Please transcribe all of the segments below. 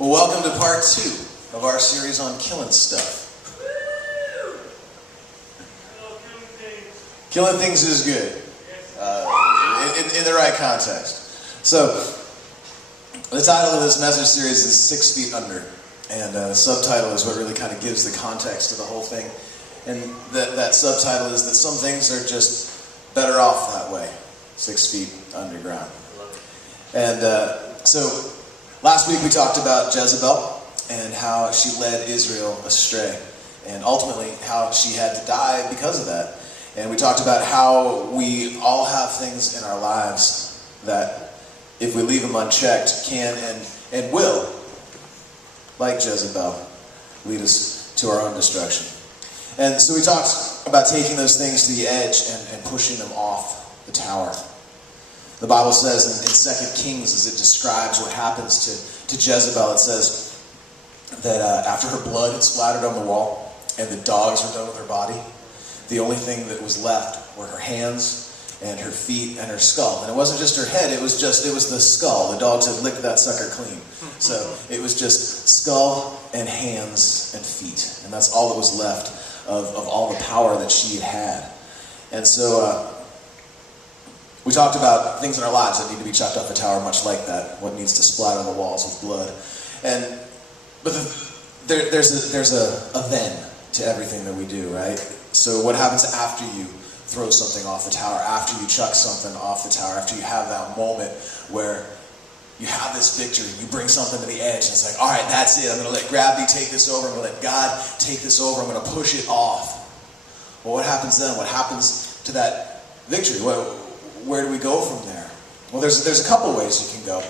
Well, welcome to part 2 of our series on killing stuff. Killing things is good, in the right context. So, the title of this message series is 6 Feet Under, and the subtitle is what really kind of gives the context to the whole thing. And that subtitle is that some things are just better off that way, 6 feet underground. And so, last week we talked about Jezebel and how she led Israel astray, and ultimately how she had to die because of that. And we talked about how we all have things in our lives that, if we leave them unchecked, can and will, like Jezebel, lead us to our own destruction. And so we talked about taking those things to the edge and pushing them off the tower. The Bible says in 2 Kings, as it describes what happens to Jezebel, it says that after her blood had splattered on the wall and the dogs were done with her body, the only thing that was left were her hands and her feet and her skull. And it wasn't just her head, it was the skull. The dogs had licked that sucker clean. So it was just skull and hands and feet. And that's all that was left of all the power that she had. And so we talked about things in our lives that need to be chucked off the tower, much like that. What needs to splatter the walls with blood. But there's a then to everything that we do, right? So what happens after you throw something off the tower, after you chuck something off the tower, after you have that moment where you have this victory, you bring something to the edge, and it's like, all right, that's it. I'm going to let gravity take this over. I'm going to let God take this over. I'm going to push it off. Well, what happens then? What happens to that victory? Where do we go from there? Well, there's a couple ways you can go.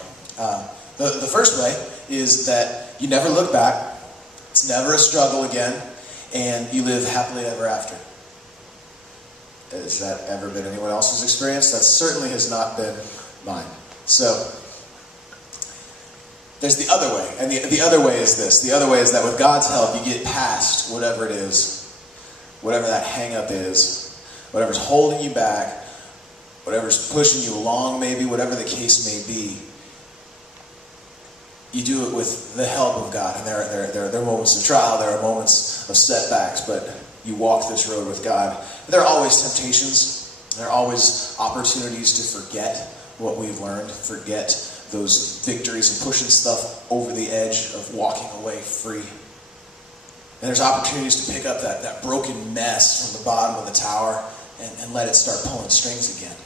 The first way is that you never look back. It's never a struggle again, and you live happily ever after. Has that ever been anyone else's experience? That certainly has not been mine. So there's the other way, and the other way is this. The other way is that with God's help, you get past whatever it is, whatever that hang-up is, whatever's holding you back, whatever's pushing you along maybe, whatever the case may be. You do it with the help of God. And there are moments of trial, there are moments of setbacks, but you walk this road with God. There are always temptations. There are always opportunities to forget what we've learned, forget those victories and pushing stuff over the edge of walking away free. And there's opportunities to pick up that broken mess from the bottom of the tower and let it start pulling strings again.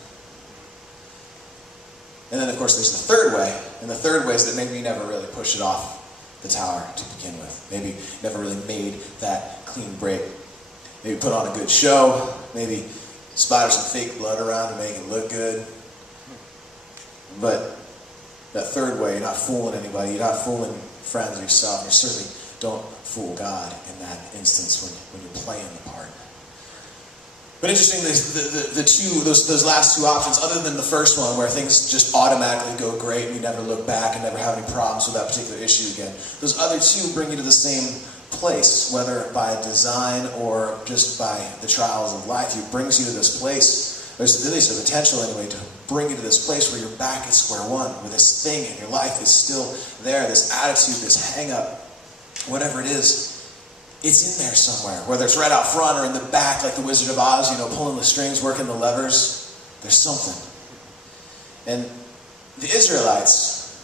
And then, of course, there's the third way. And the third way is that maybe you never really pushed it off the tower to begin with. Maybe never really made that clean break. Maybe put on a good show. Maybe spatter some fake blood around to make it look good. But that third way, you're not fooling anybody. You're not fooling friends or yourself. And you certainly don't fool God in that instance when you're playing the part. But interestingly, those last two options, other than the first one where things just automatically go great and you never look back and never have any problems with that particular issue again, those other two bring you to the same place, whether by design or just by the trials of life. It brings you to this place. There's at least a potential anyway to bring you to this place where you're back at square one, where this thing in your life is still there, this attitude, this hang-up, whatever it is. It's in there somewhere, whether it's right out front or in the back like the Wizard of Oz, pulling the strings, working the levers. There's something. And the Israelites,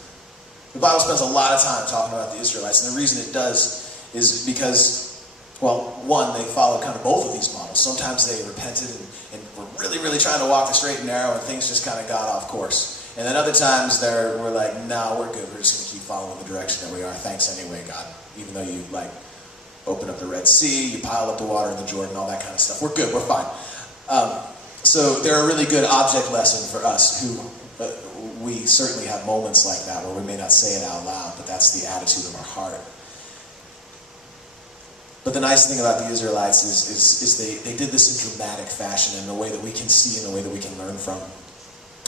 the Bible spends a lot of time talking about the Israelites, and the reason it does is because, well, one, they followed kind of both of these models. Sometimes they repented and were really, really trying to walk the straight and narrow, and things just kind of got off course. And then other times we're like, no, we're good. We're just going to keep following the direction that we are. Thanks anyway, God. Even though you, open up the Red Sea, you pile up the water in the Jordan, all that kind of stuff. We're good, we're fine. So they're a really good object lesson for us who, we certainly have moments like that where we may not say it out loud, but that's the attitude of our heart. But the nice thing about the Israelites is they did this in dramatic fashion, in a way that we can see, in a way that we can learn from.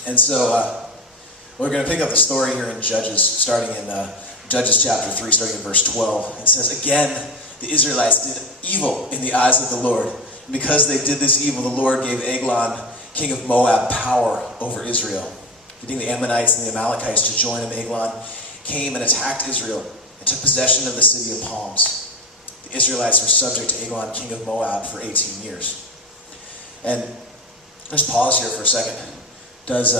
And so we're going to pick up the story here in Judges, starting in Judges chapter 3, starting in verse 12. It says, again, the Israelites did evil in the eyes of the Lord. And because they did this evil, the Lord gave Eglon, king of Moab, power over Israel. Getting the Ammonites and the Amalekites to join him, Eglon came and attacked Israel and took possession of the city of palms. The Israelites were subject to Eglon, king of Moab, for 18 years. And let's pause here for a second. Does,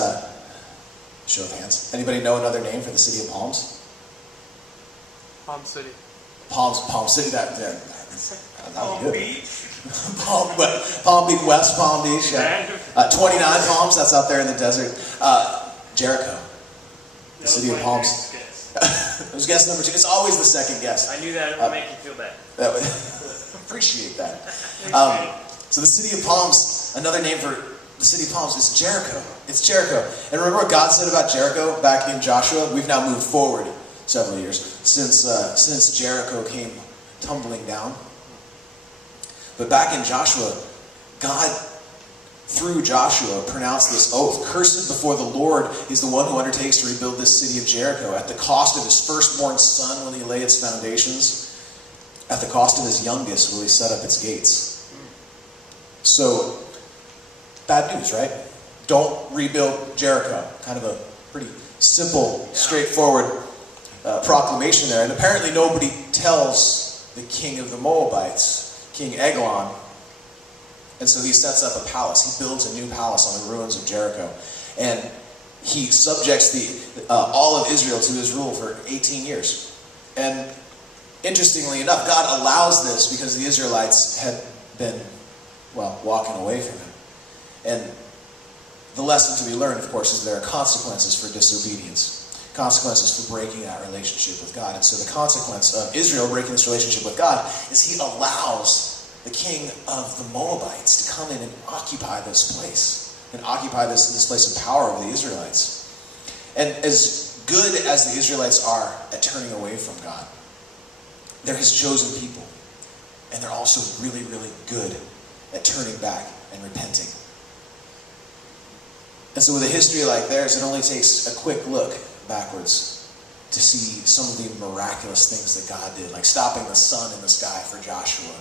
show of hands, anybody know another name for the city of palms? Palm City. Palm City, that Palm Beach. Palm Beach, West Palm Beach, yeah. 29 Palms, that's out there in the desert. Jericho, the city of palms. It was guess number 2. It's always the second guess. I knew that it would make you feel bad. Appreciate that. So the city of palms, another name for the city of palms is Jericho. It's Jericho. And remember what God said about Jericho back in Joshua? We've now moved forward several years since Jericho came tumbling down. But back in Joshua, God, through Joshua, pronounced this oath. Cursed before the Lord is the one who undertakes to rebuild this city of Jericho at the cost of his firstborn son when he lay its foundations. At the cost of his youngest will he set up its gates. So, bad news, right? Don't rebuild Jericho. Kind of a pretty simple, straightforward proclamation there. And apparently nobody tells the king of the Moabites, King Eglon. And so he sets up a palace. He builds a new palace on the ruins of Jericho. And he subjects all of Israel to his rule for 18 years. And interestingly enough, God allows this because the Israelites had been, walking away from him. And the lesson to be learned, of course, is there are consequences for disobedience. Consequences for breaking that relationship with God. And so the consequence of Israel breaking this relationship with God is he allows the king of the Moabites to come in and occupy this place. And occupy this place of power of the Israelites. And as good as the Israelites are at turning away from God, they're his chosen people. And they're also really, really good at turning back and repenting. And so with a history like theirs, it only takes a quick look backwards to see some of the miraculous things that God did, like stopping the sun in the sky for Joshua.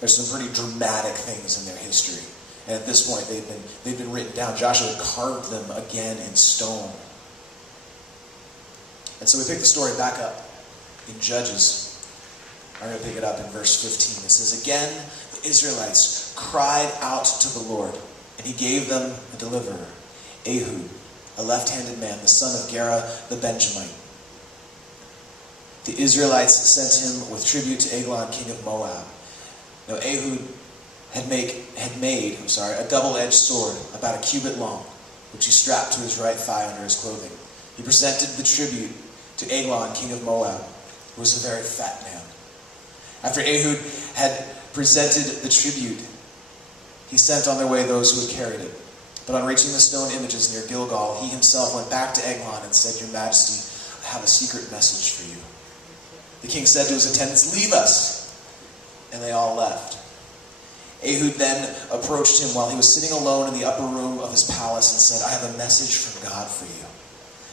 There's some pretty dramatic things in their history. And at this point, they've been written down. Joshua carved them again in stone. And so we pick the story back up in Judges. I'm going to pick it up in verse 15. It says, "Again, the Israelites cried out to the Lord, and he gave them a deliverer, Ehud, a left-handed man, the son of Gera the Benjamite. The Israelites sent him with tribute to Eglon, king of Moab. Now Ehud had made a double-edged sword about a cubit long, which he strapped to his right thigh under his clothing. He presented the tribute to Eglon, king of Moab, who was a very fat man. After Ehud had presented the tribute, he sent on their way those who had carried it. But on reaching the stone images near Gilgal, he himself went back to Eglon and said, 'Your Majesty, I have a secret message for you.' The king said to his attendants, 'Leave us.' And they all left. Ehud then approached him while he was sitting alone in the upper room of his palace and said, 'I have a message from God for you.'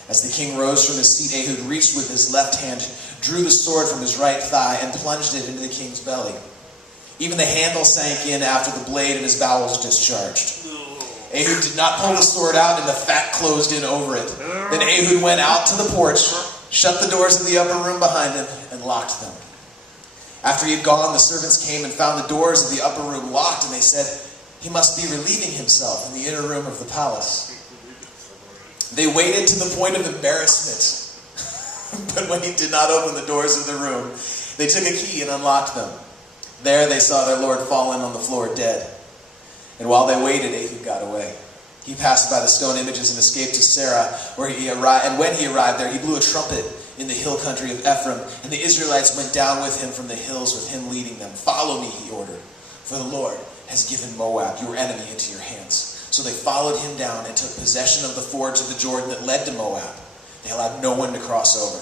As the king rose from his seat, Ehud reached with his left hand, drew the sword from his right thigh, and plunged it into the king's belly. Even the handle sank in after the blade and his bowels discharged. Ehud did not pull the sword out, and the fat closed in over it. Then Ehud went out to the porch, shut the doors of the upper room behind him, and locked them. After he had gone, the servants came and found the doors of the upper room locked, and they said, 'He must be relieving himself in the inner room of the palace.' They waited to the point of embarrassment. But when he did not open the doors of the room, they took a key and unlocked them. There they saw their lord fallen on the floor dead. And while they waited, Ehud got away. He passed by the stone images and escaped to Sarah, where he arrived. And when he arrived there, he blew a trumpet in the hill country of Ephraim. And the Israelites went down with him from the hills, with him leading them. 'Follow me,' he ordered, 'for the Lord has given Moab, your enemy, into your hands.' So they followed him down and took possession of the fords of the Jordan that led to Moab. They allowed no one to cross over.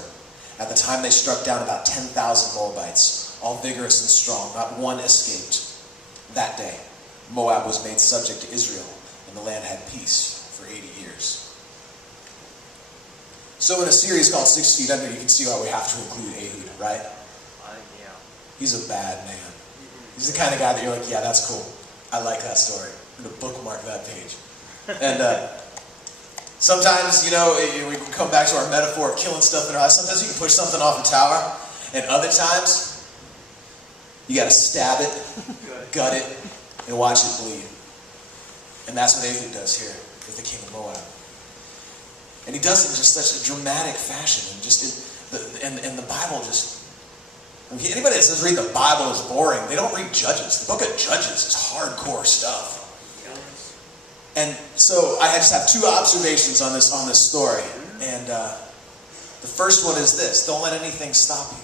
At the time they struck down about 10,000 Moabites, all vigorous and strong. Not one escaped. That day, Moab was made subject to Israel, and the land had peace for 80 years. So in a series called 6 Feet Under, you can see why we have to include Ehud, right? Yeah. He's a bad man. He's the kind of guy that you're like, yeah, that's cool. I like that story. I'm going to bookmark that page. And Sometimes, we can come back to our metaphor of killing stuff in our lives. Sometimes you can push something off a tower, and other times, you got to stab it, gut it, and watch it bleed. And that's what Ehud does here with the king of Moab. And he does it in just such a dramatic fashion, and the Bible just. Anybody that says read the Bible is boring, they don't read Judges. The book of Judges is hardcore stuff. And so I just have two observations on this story. And the first one is this: don't let anything stop you.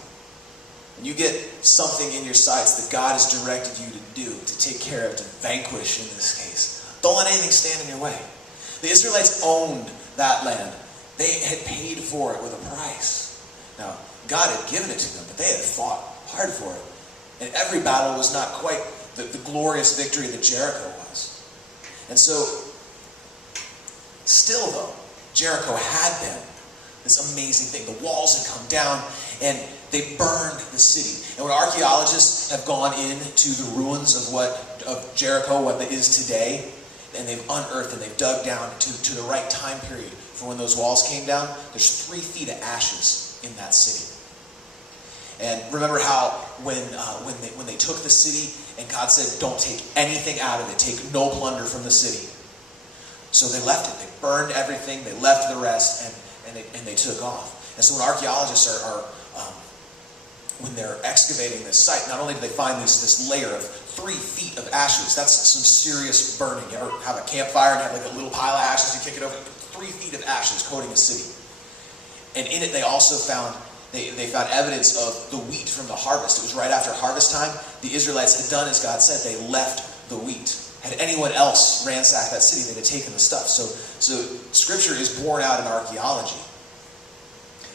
When you get something in your sights that God has directed you to do, to take care of, to vanquish in this case, don't let anything stand in your way. The Israelites owned that land. They had paid for it with a price. Now, God had given it to them, but they had fought hard for it. And every battle was not quite the glorious victory that Jericho was. And so, still though, Jericho had been this amazing thing. The walls had come down and they burned the city. And when archaeologists have gone into the ruins of Jericho, what it is today, and they've unearthed and they've dug down to the right time period for when those walls came down, there's 3 feet of ashes in that city. And remember how when they took the city and God said, don't take anything out of it, take no plunder from the city. So they left it. They burned everything. They left the rest, and they took off. And so when archaeologists when they're excavating this site, not only do they find this layer of 3 feet of ashes, that's some serious burning. You ever have a campfire and you have like a little pile of ashes, you kick it over, 3 feet of ashes coating a city. And in it they also found They found evidence of the wheat from the harvest. It was right after harvest time. The Israelites had done as God said. They left the wheat. Had anyone else ransacked that city, they'd have taken the stuff. So Scripture is borne out in archaeology.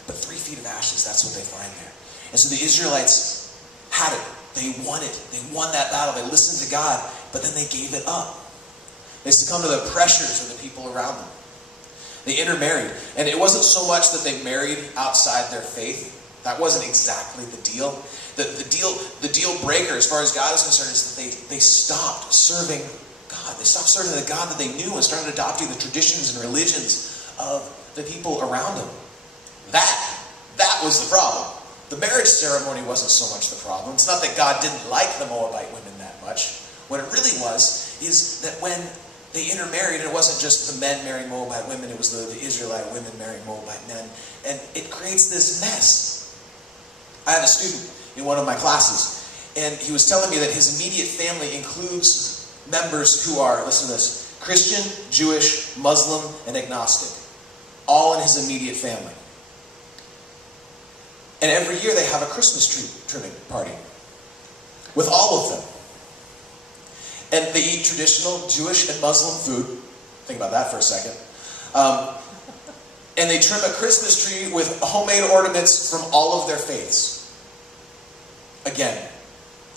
But 3 feet of ashes, that's what they find there. And so the Israelites had it. They won it. They won that battle. They listened to God, but then they gave it up. They succumbed to the pressures of the people around them. They intermarried. And it wasn't so much that they married outside their faith. That wasn't exactly the deal. The deal breaker, as far as God is concerned, is that they stopped serving God. They stopped serving the God that they knew and started adopting the traditions and religions of the people around them. That was the problem. The marriage ceremony wasn't so much the problem. It's not that God didn't like the Moabite women that much. What it really was is that when they intermarried, and it wasn't just the men marrying Moabite women, it was the Israelite women marrying Moabite men. And it creates this mess. I had a student in one of my classes, and he was telling me that his immediate family includes members who are, listen to this, Christian, Jewish, Muslim, and agnostic. All in his immediate family. And every year they have a Christmas tree trimming party with all of them. And they eat traditional Jewish and Muslim food. Think about that for a second. And they trim a Christmas tree with homemade ornaments from all of their faiths. Again,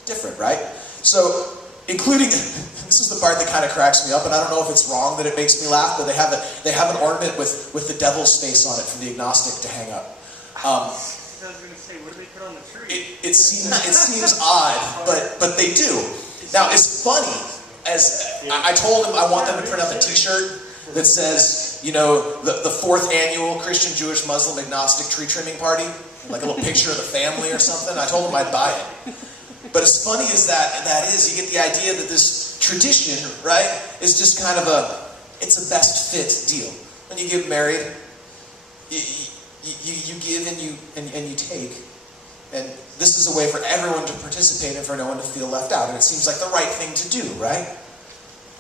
different, right? So, including, this is the part that kind of cracks me up, and I don't know if it's wrong that it makes me laugh, but they have an ornament with the devil's face on it for the agnostic to hang up. I was going to say, what do they put on the tree? It seems odd, but they do. Now, it's funny, as I told them I want them to print up a t-shirt that says, the 4th annual Christian, Jewish, Muslim, agnostic tree trimming party, like a little picture of the family or something. I told them I'd buy it. But as funny as that is, you get the idea that this tradition, right, is just kind of it's a best fit deal. When you get married, you give and you take. And this is a way for everyone to participate and for no one to feel left out. And it seems like the right thing to do, right?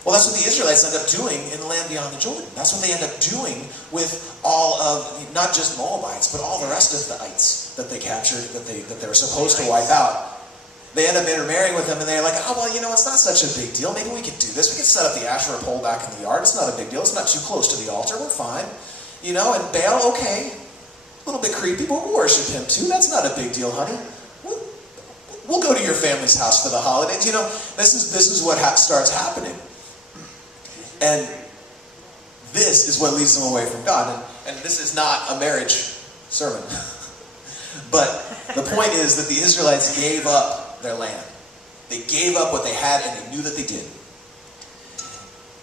Well, that's what the Israelites end up doing in the land beyond the Jordan. That's what they end up doing with all of, not just Moabites, but all the rest of the ites that they captured, that they were supposed to wipe out. They end up intermarrying with them, and they're like, it's not such a big deal. Maybe we could do this. We could set up the Asherah pole back in the yard. It's not a big deal. It's not too close to the altar. We're fine. And Baal, okay. A little bit creepy, but we'll worship him too. That's not a big deal, honey. We'll go to your family's house for the holidays. This is what starts happening. And this is what leads them away from God. And this is not a marriage sermon. But the point is that the Israelites gave up their land. They gave up what they had, and they knew that they did.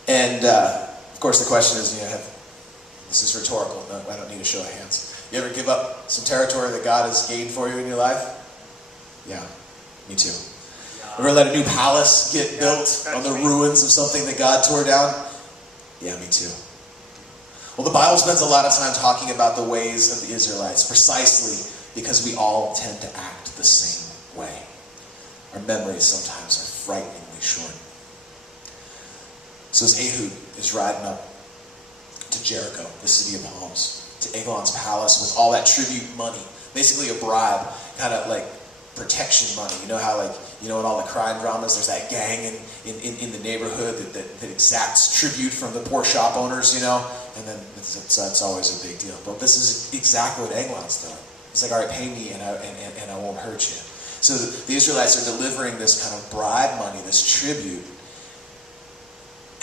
And, of course, the question is, have This is rhetorical. No, I don't need a show of hands. You ever give up some territory that God has gained for you in your life? Yeah, me too. Ever let a new palace get built on the ruins of something that God tore down? Yeah, me too. Well, the Bible spends a lot of time talking about the ways of the Israelites, precisely because we all tend to act the same way. Our memories sometimes are frighteningly short. So as Ehud is riding up to Jericho, the city of palms, to Eglon's palace with all that tribute money, basically a bribe, kind of like protection money. You know how, like, you know, in all the crime dramas, there's that gang in the neighborhood that exacts tribute from the poor shop owners, you know? And then it's always a big deal. But this is exactly what Eglon's done. It's like, all right, pay me and I won't hurt you. So the Israelites are delivering this kind of bribe money, this tribute.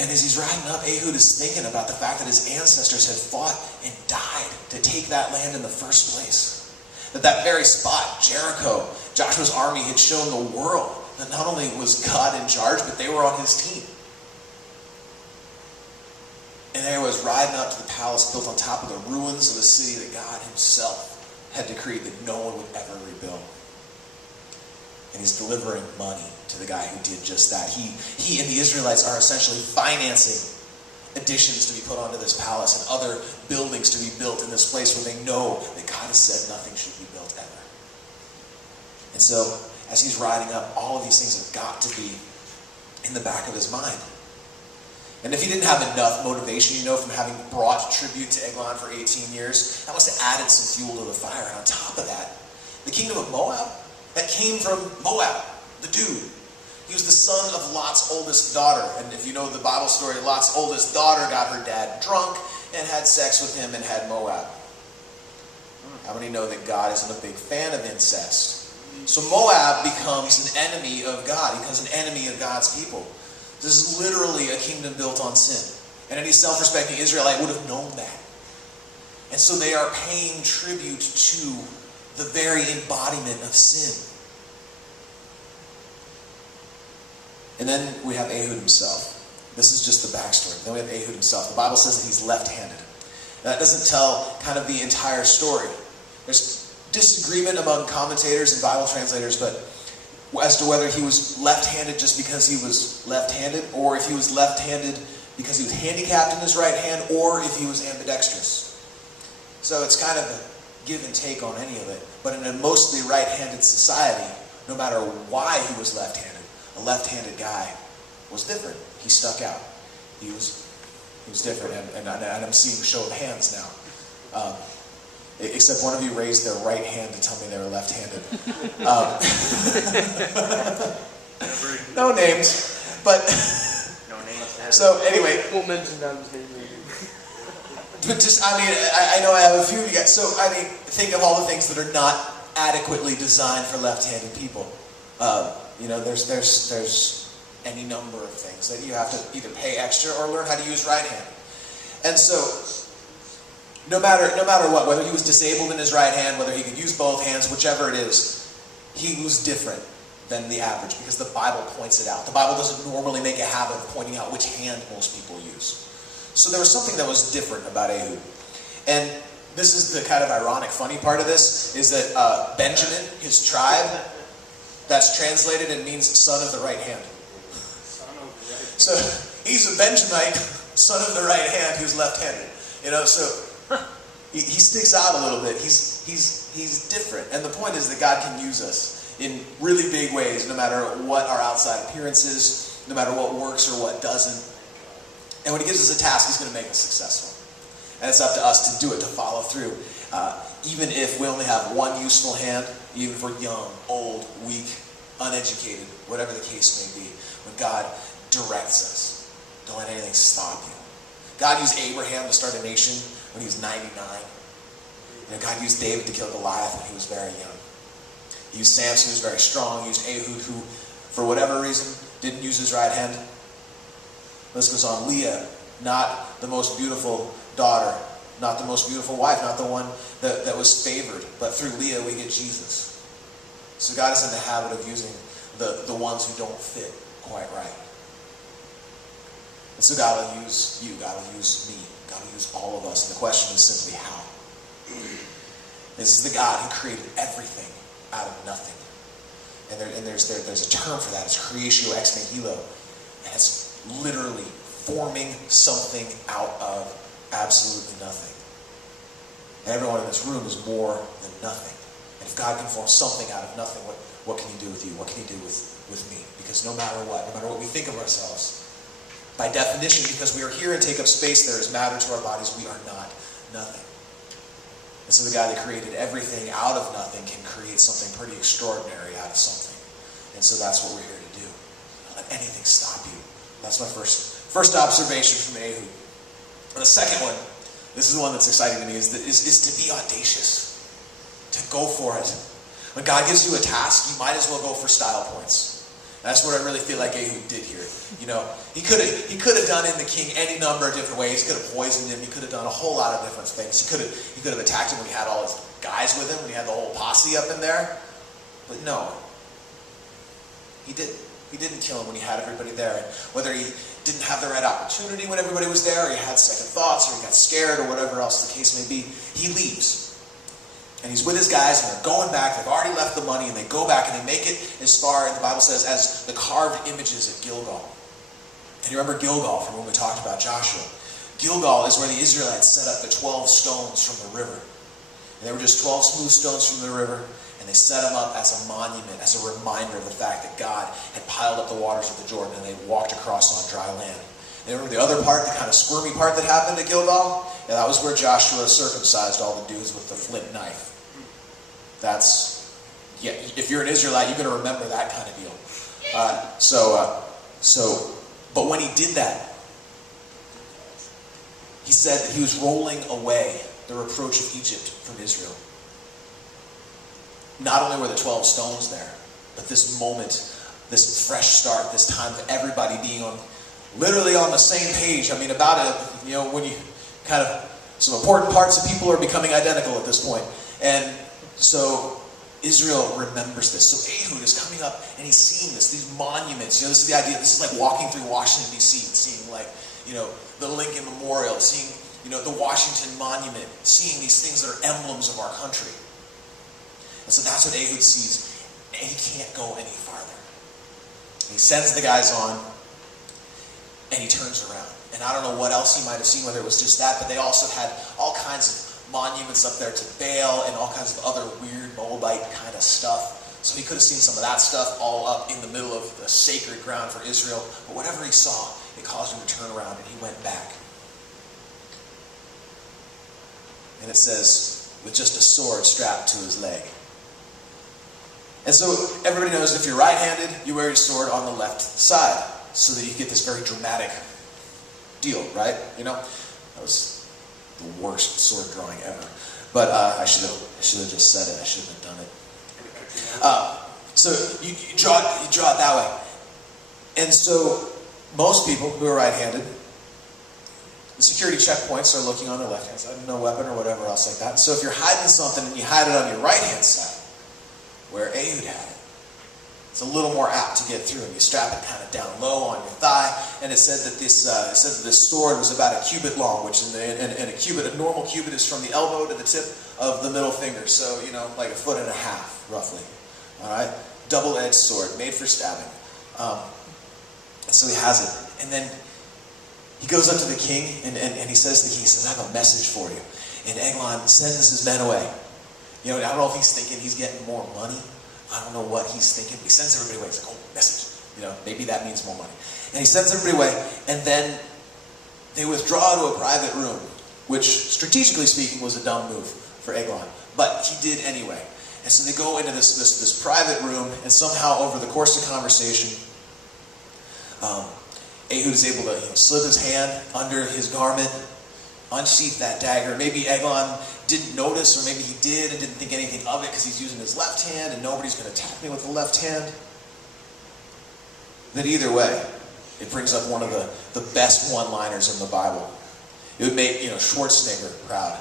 And as he's riding up, Ehud is thinking about the fact that his ancestors had fought and died to take that land in the first place. That very spot, Jericho, Joshua's army had shown the world that not only was God in charge, but they were on his team. And there he was riding up to the palace built on top of the ruins of a city that God himself had decreed that no one would ever rebuild. And he's delivering money to the guy who did just that. He and the Israelites are essentially financing additions to be put onto this palace and other buildings to be built in this place where they know that God has said nothing should be built ever. And so, as he's riding up, all of these things have got to be in the back of his mind. And if he didn't have enough motivation, you know, from having brought tribute to Eglon for 18 years, that must have added some fuel to the fire. And on top of that, the kingdom of Moab, that came from Moab, the dude. He was the son of Lot's oldest daughter. And if you know the Bible story, Lot's oldest daughter got her dad drunk and had sex with him and had Moab. How many know that God isn't a big fan of incest? So Moab becomes an enemy of God. He becomes an enemy of God's people. This is literally a kingdom built on sin. And any self-respecting Israelite would have known that. And so they are paying tribute to the very embodiment of sin. And then we have Ehud himself. This is just the backstory. Then we have Ehud himself. The Bible says that he's left-handed. Now, that doesn't tell kind of the entire story. There's disagreement among commentators and Bible translators, but as to whether he was left-handed just because he was left-handed, or if he was left-handed because he was handicapped in his right hand, or if he was ambidextrous. So it's kind of a give and take on any of it. But in a mostly right-handed society, no matter why he was left-handed, a left-handed guy was different. He stuck out. He was different, and I'm seeing a show of hands now. Except one of you raised their right hand to tell me they were left-handed. No names, but No names. so anyway. Won't mention them. But just, I mean, I know I have a few of you guys. So, I mean, think of all the things that are not adequately designed for left-handed people. You know, there's any number of things that you have to either pay extra or learn how to use right hand. And so, no matter what, whether he was disabled in his right hand, whether he could use both hands, whichever it is, he was different than the average because the Bible points it out. The Bible doesn't normally make a habit of pointing out which hand most people use. So there was something that was different about Ehud. And this is the kind of ironic, funny part of this, is that Benjamin, his tribe, that's translated and means son of the right hand. So he's a Benjamite, son of the right hand, who's left-handed. You know, so he sticks out a little bit. He's different. And the point is that God can use us in really big ways, no matter what our outside appearance is, no matter what works or what doesn't. And when he gives us a task, he's going to make us successful. And it's up to us to do it, to follow through. Even if we only have one useful hand, even if we're young, old, weak, uneducated, whatever the case may be, when God directs us, don't let anything stop you. God used Abraham to start a nation when he was 99. You know, God used David to kill Goliath when he was very young. He used Samson, who was very strong. He used Ehud, who, for whatever reason, didn't use his right hand. This goes on. Leah, not the most beautiful daughter, not the most beautiful wife, not the one that was favored, but through Leah we get Jesus. So God is in the habit of using the ones who don't fit quite right. And so God will use you, God will use me God will use all of us. And the question is simply how. This is the God who created everything out of nothing. And there's a term for that. It's creatio ex nihilo. And it's literally forming something out of absolutely nothing. And everyone in this room is more than nothing. And if God can form something out of nothing, what can he do with you? What can he do with me? Because no matter what we think of ourselves, by definition, because we are here and take up space, there is matter to our bodies, we are not nothing. And so the God that created everything out of nothing can create something pretty extraordinary out of something. And so that's what we're here to do. Don't let anything stop you. That's my first observation from Ehud. And the second one, this is the one that's exciting to me, is to be audacious. To go for it. When God gives you a task, you might as well go for style points. That's what I really feel like Ehud did here. He could have done in the king any number of different ways. He could have poisoned him. He could have done a whole lot of different things. He could have attacked him when he had all his guys with him, when he had the whole posse up in there. But no, he didn't. He didn't kill him when he had everybody there. Whether he didn't have the right opportunity when everybody was there, or he had second thoughts, or he got scared, or whatever else the case may be, he leaves. And he's with his guys, and they're going back. They've already left the money, and they go back, and they make it as far, the Bible says, as the carved images at Gilgal. And you remember Gilgal from when we talked about Joshua. Gilgal is where the Israelites set up the 12 stones from the river. And they were just 12 smooth stones from the river, and they set them up as a monument, as a reminder of the fact that God had piled up the waters of the Jordan, and they walked across on dry land. And remember the other part, the kind of squirmy part that happened at Gilgal? Yeah, that was where Joshua circumcised all the dudes with the flint knife. If you're an Israelite, you're going to remember that kind of deal. But when he did that, he said that he was rolling away the reproach of Egypt from Israel. Not only were the 12 stones there, but this moment, this fresh start, this time of everybody being literally on the same page. I mean, when you kind of, some important parts of people are becoming identical at this point. And so Israel remembers this. So Ehud is coming up and he's seeing this, these monuments. This is the idea. This is like walking through Washington, D.C. and seeing the Lincoln Memorial, seeing, the Washington Monument, seeing these things that are emblems of our country. And so that's what Ehud sees. And he can't go any farther. And he sends the guys on and he turns around. And I don't know what else he might have seen, whether it was just that, but they also had all kinds of monuments up there to Baal and all kinds of other weird Moabite kind of stuff. So he could have seen some of that stuff all up in the middle of the sacred ground for Israel. But whatever he saw, it caused him to turn around, and he went back. And it says, with just a sword strapped to his leg. And so everybody knows if you're right-handed, you wear your sword on the left side, so that you get this very dramatic deal, right? That was the worst sword drawing ever. But I should have just said it. I shouldn't have done it. So you draw it that way. And so most people who are right-handed, the security checkpoints are looking on the left-hand side, no weapon or whatever else like that. So if you're hiding something and you hide it on your right-hand side, where Ehud had it, it's a little more apt to get through, and you strap it kind of down low on your thigh. And it said that this sword was about a cubit long, which a normal cubit is from the elbow to the tip of the middle finger. So like 1.5 feet, roughly. All right, double-edged sword, made for stabbing. So he has it, and then he goes up to the king, and he says to the king, I have a message for you. And Eglon sends his men away. I don't know if he's thinking he's getting more money. I don't know what he's thinking. He sends everybody away. He's like, message. Maybe that means more money. And he sends everybody away, and then they withdraw to a private room, which, strategically speaking, was a dumb move for Eglon. But he did anyway. And so they go into this private room, and somehow over the course of conversation, Ehud is able to slip his hand under his garment, unsheath that dagger. Maybe Eglon didn't notice, or maybe he did and didn't think anything of it because he's using his left hand and nobody's going to attack me with the left hand. But either way, it brings up one of the best one-liners in the Bible. It would make Schwarzenegger proud,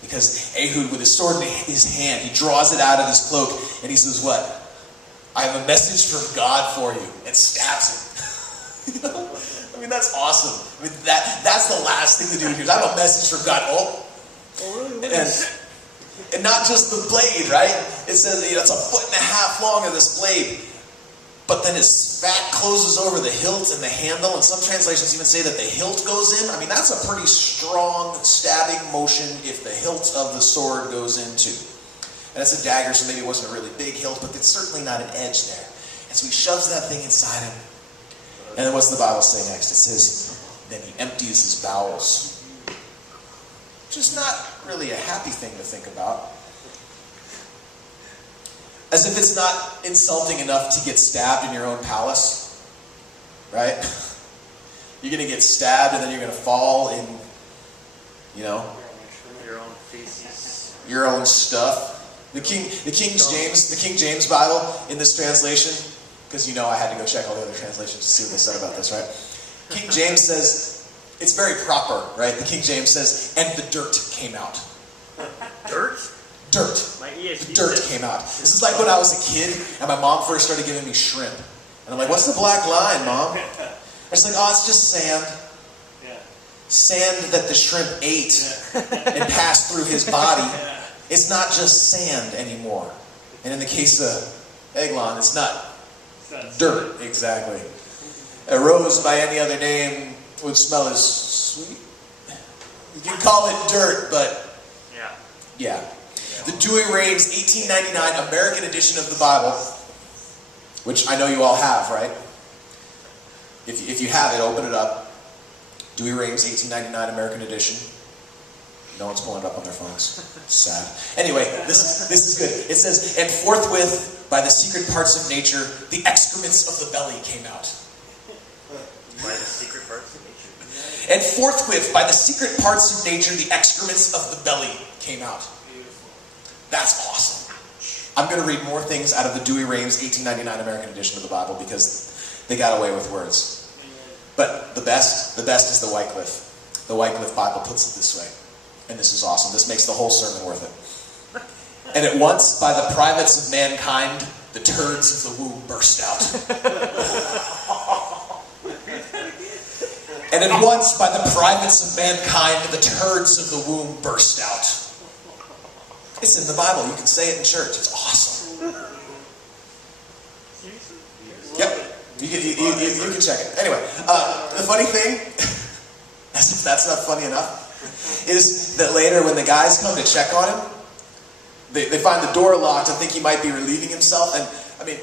because Ehud, with his sword in his hand, he draws it out of his cloak and he says, what? I have a message from God for you, and stabs him. mean, that's awesome. I mean, that's the last thing the dude hears. I have a message from God. Oh, really? and not just the blade, right? It says, you know, it's 1.5 feet long of this blade. But then his fat closes over the hilt and the handle, and some translations even say that the hilt goes in. I mean, that's a pretty strong stabbing motion if the hilt of the sword goes in too. And it's a dagger, so maybe it wasn't a really big hilt, but it's certainly not an edge there. And so he shoves that thing inside him. And then what's the Bible say next? It says, then he empties his bowels. Which is not really a happy thing to think about. As if it's not insulting enough to get stabbed in your own palace. Right? You're going to get stabbed and then you're going to fall in, you know, your own feces. Your own stuff. The King James Bible in this translation, because you know I had to go check all the other translations to see what they said about this, right? King James says, it's very proper, right? The King James says, and the dirt came out. Dirt? Dirt. My ESV The dirt came out. This is like when I was a kid and my mom first started giving me shrimp. And I'm like, what's the black line, Mom? And she's like, oh, it's just sand. Yeah. Sand that the shrimp ate and passed through his body. It's not just sand anymore. And in the case of Eglon, it's not dirt, exactly. A rose by any other name would smell as sweet. You can call it dirt, but yeah. The Douay-Rheims 1899 American edition of the Bible, which I know you all have, right? If you have it, open it up. Douay-Rheims 1899 American edition. No one's pulling it up on their phones. Sad. Anyway, this is good. It says, and forthwith, by the secret parts of nature, the excrements of the belly came out. By the secret parts of nature. And forthwith, by the secret parts of nature, the excrements of the belly came out. That's awesome. I'm going to read more things out of the Douay-Rheims 1899 American edition of the Bible because they got away with words. But the best is the Wycliffe. The Wycliffe Bible puts it this way. And this is awesome. This makes the whole sermon worth it. And at once, by the privates of mankind, the turds of the womb burst out. And at once, by the privates of mankind, the turds of the womb burst out. It's in the Bible. You can say it in church. It's awesome. Yep. You can check it. Anyway, the funny thing, as if that's not funny enough, is that later when the guys come to check on him, they find the door locked and think he might be relieving himself. And, I mean,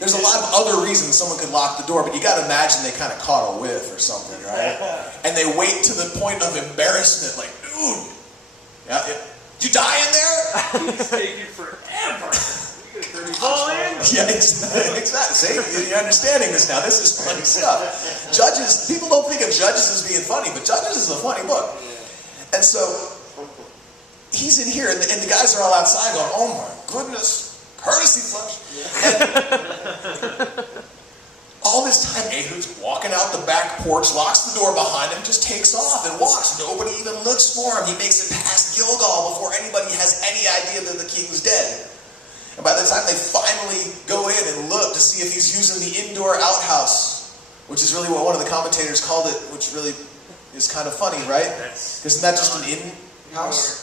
there's a lot of other reasons someone could lock the door, but you got to imagine they kind of caught a whiff or something, right? And they wait to the point of embarrassment, like, dude, did you die in there? It's taking forever. Fall in. Yeah, exactly. See, you're understanding this now. This is funny stuff. Judges, people don't think of Judges as being funny, but Judges is a funny book. And so, he's in here, and the guys are all outside going, oh my goodness, courtesy flush. And all this time, Ehud's walking out the back porch, locks the door behind him, just takes off and walks. Nobody even looks for him. He makes it past Gilgal before anybody has any idea that the king's dead. And by the time they finally go in and look to see if he's using the indoor outhouse, which is really what one of the commentators called it, which really is kind of funny, right? Isn't that just an in-house?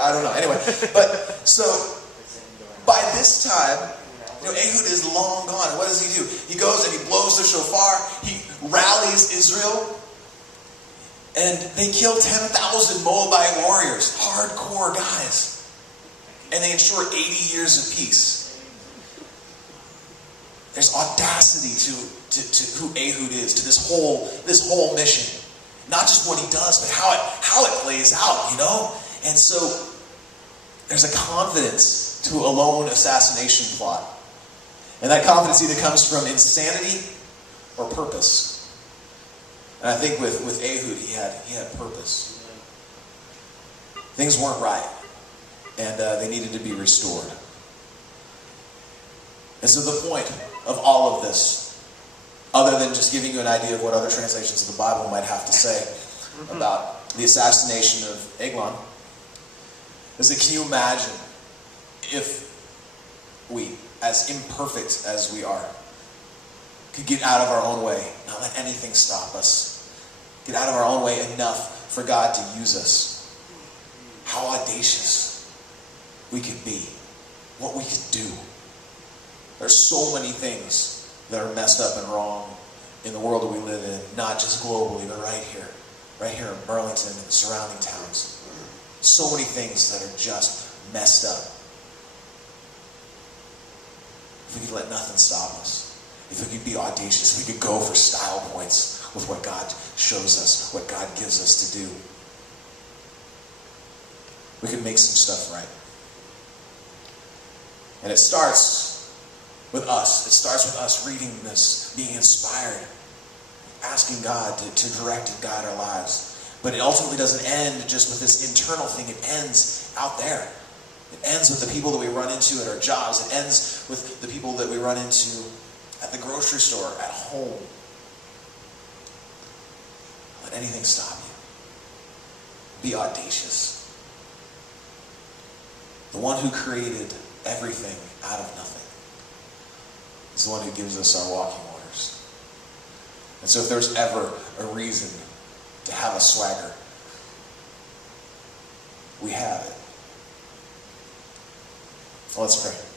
I don't know. Anyway, but so by this time, Ehud is long gone. And what does he do? He goes and he blows the shofar. He rallies Israel. And they kill 10,000 Moabite warriors. Hardcore guys. And they ensure 80 years of peace. There's audacity to who Ehud is, to this whole mission. Not just what he does, but how it plays out, And so there's a confidence to a lone assassination plot. And that confidence either comes from insanity or purpose. And I think with Ehud, he had purpose. Things weren't right. And they needed to be restored. And so the point of all of this, other than just giving you an idea of what other translations of the Bible might have to say about the assassination of Eglon, is that can you imagine if we, as imperfect as we are, could get out of our own way, not let anything stop us. Get out of our own way enough for God to use us. How audacious we could be. What we could do. There's so many things that are messed up and wrong in the world that we live in, not just globally, but right here in Burlington and the surrounding towns. So many things that are just messed up. If we could let nothing stop us, if we could be audacious, if we could go for style points with what God shows us, what God gives us to do, we could make some stuff right. And it starts with us. It starts with us reading this, being inspired, asking God to direct and guide our lives. But it ultimately doesn't end just with this internal thing. It ends out there. It ends with the people that we run into at our jobs. It ends with the people that we run into at the grocery store, at home. Don't let anything stop you. Be audacious. The one who created everything out of nothing is the one who gives us our walking orders. And so if there's ever a reason to have a swagger, we have it. Let's pray.